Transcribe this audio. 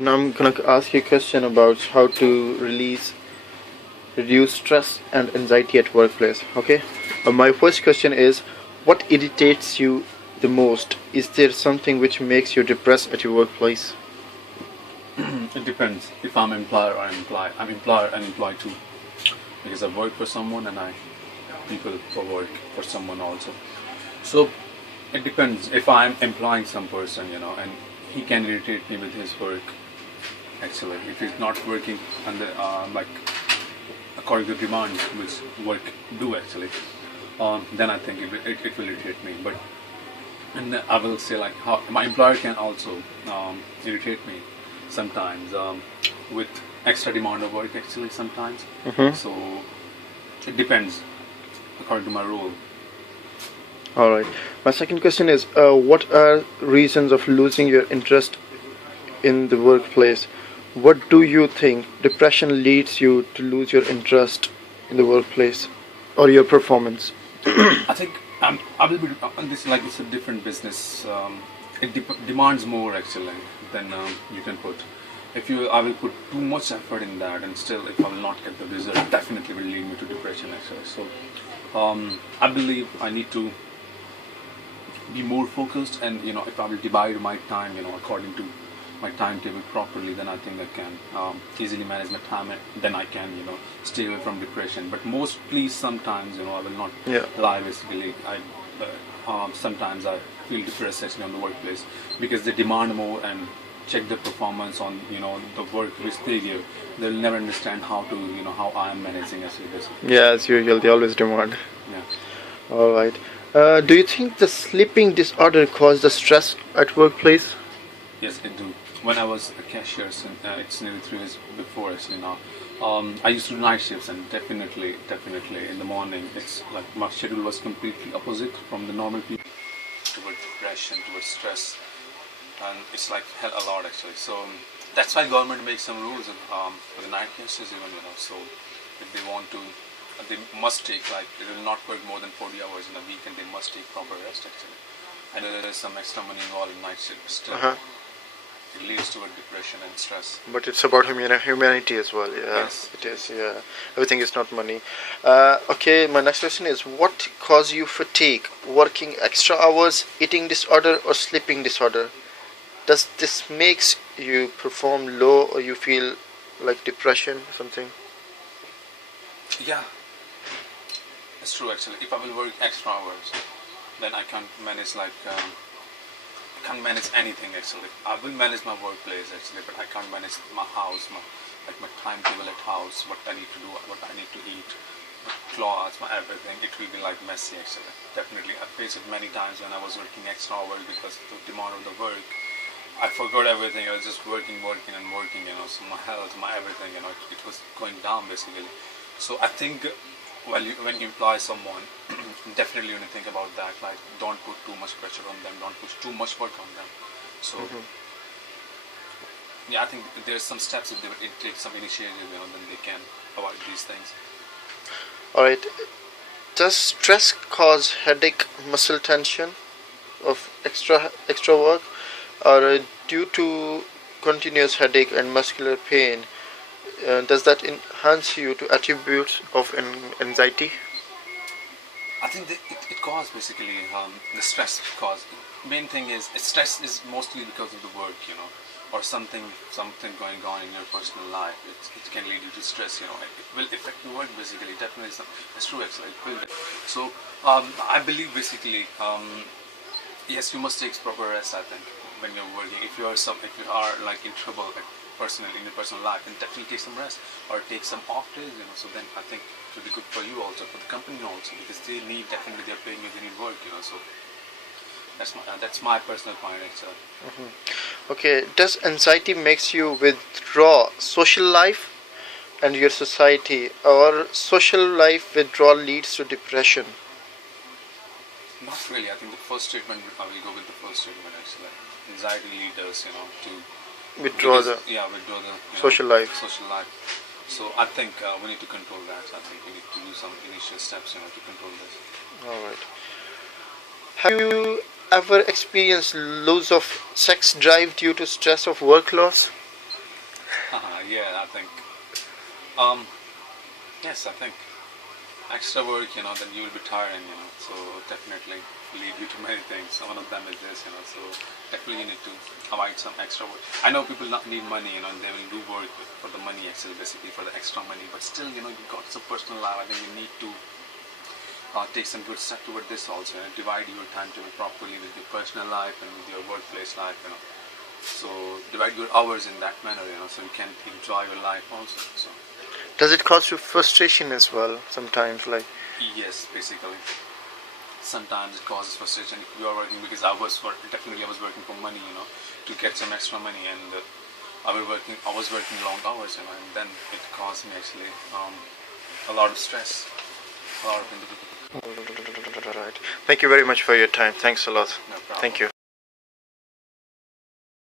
Now I'm gonna ask you a question about how to reduce stress and anxiety at workplace. Okay. My first question is, what irritates you the most? Is there something which makes you depressed at your workplace? It depends if I'm employer or employee. I'm employer and employee too because I work for someone and I people for work for someone also. So it depends if I'm employing some person, and he can irritate me with his work. Actually, if he's not working and like according to demand which work do actually, then I think it will irritate me. But and I will say like how my employer can also irritate me sometimes with extra demand of work actually sometimes. Mm-hmm. So it depends according to my role. All right. My second question is, what are reasons of losing your interest in the workplace? What do you think depression leads you to lose your interest in the workplace or your performance? I think I will be this like it's a different business. It demands more actually than you can put. If you, I will put too much effort in that, and still, if I will not get the result, definitely will lead me to depression actually. So, I believe I need to be more focused, and if I will divide my time, according to my timetable properly, then I think I can easily manage my time, and then I can, stay away from depression. But mostly, sometimes, I will not Yeah. lie. Basically, sometimes I feel depressed actually on the workplace because they demand more and check the performance on the work which they give. They'll never understand how to how I am managing actually basically. Yeah, as usual, they always demand. Yeah. All right. Do you think the sleeping disorder caused the stress at workplace? Yes, I do. When I was a cashier, it's nearly 3 years before actually now. I used to do night shifts, and definitely in the morning, it's like my schedule was completely opposite from the normal people towards depression, towards stress, and it's like hell a lot actually. So that's why government makes some rules for the night cashiers even. So if they want to, they must take like they will not work more than 40 hours in a week, and they must take proper rest actually. I know there is some extra money involved in night shift, but still Uh-huh. it leads to a depression and stress. But it's about humanity as well. Yeah, Yes. it is. Yeah, everything is not money. Okay, my next question is: what cause you fatigue? Working extra hours, eating disorder, or sleeping disorder? Does this makes you perform low, or you feel like depression, something? Yeah, it's true actually. If I will work extra hours, then I can't manage I can't manage anything actually. I will manage my workplace actually, but I can't manage my house, my timetable at house, what I need to do, what I need to eat, my clothes, my everything. It will be like messy actually. Definitely, I faced it many times when I was working extra hours because of the demand of the work. I forgot everything. I was just working and working. So my health, my everything. It was going down basically. So I think when you employ someone, definitely you need to think about that. Like, don't put too much pressure on them. Don't push too much work on them. So yeah, I think there's some steps if it takes some initiative, then they can avoid these things. All right. Does stress cause headache, muscle tension of extra work, or due to continuous headache and muscular pain? Does that enhance you to attributes of anxiety? I think that it causes basically the stress. Cause main thing is stress is mostly because of the work, or something going on in your personal life. It can lead you to stress. It will affect your work basically. Definitely, it's true actually. It will. So I believe basically yes, you must take proper rest. I think when you're working, if you are like in trouble, like personally in your personal life, then definitely take some rest or take some off days. So then I think it will be good for you also, for the company also, because they need definitely they're paying you, they need work. So that's my personal point actually. Okay. Does anxiety makes you withdraw social life and your society, or social life withdrawal leads to depression? Not really. I think the first statement I will go with the first statement actually. Anxiety leads us, to Withdraw the withdraw the social life. social life. So I think we need to control that. I think we need to do some initial steps, to control this. All right. Have you ever experienced loss of sex drive due to stress of work loss? Yeah, I think. Yes, I think extra work, then you will be tiring, so definitely lead you to many things. One of them is this, so definitely you need to avoid some extra work. I know people not need money, and they will do work for the money, actually, basically for the extra money, but still, you got some personal life. I think you need to take some good step toward this also, divide your timetable properly with your personal life and with your workplace life, so divide your hours in that manner, so you can enjoy your life also. So Does it cause you frustration as well sometimes? Like, yes, basically. Sometimes it causes frustration if you are working, because I was working for money, to get some extra money, and I was working long hours, and then it caused me actually a lot of stress, a lot of individual. right. Thank you very much for your time. Thanks a lot. No problem. Thank you.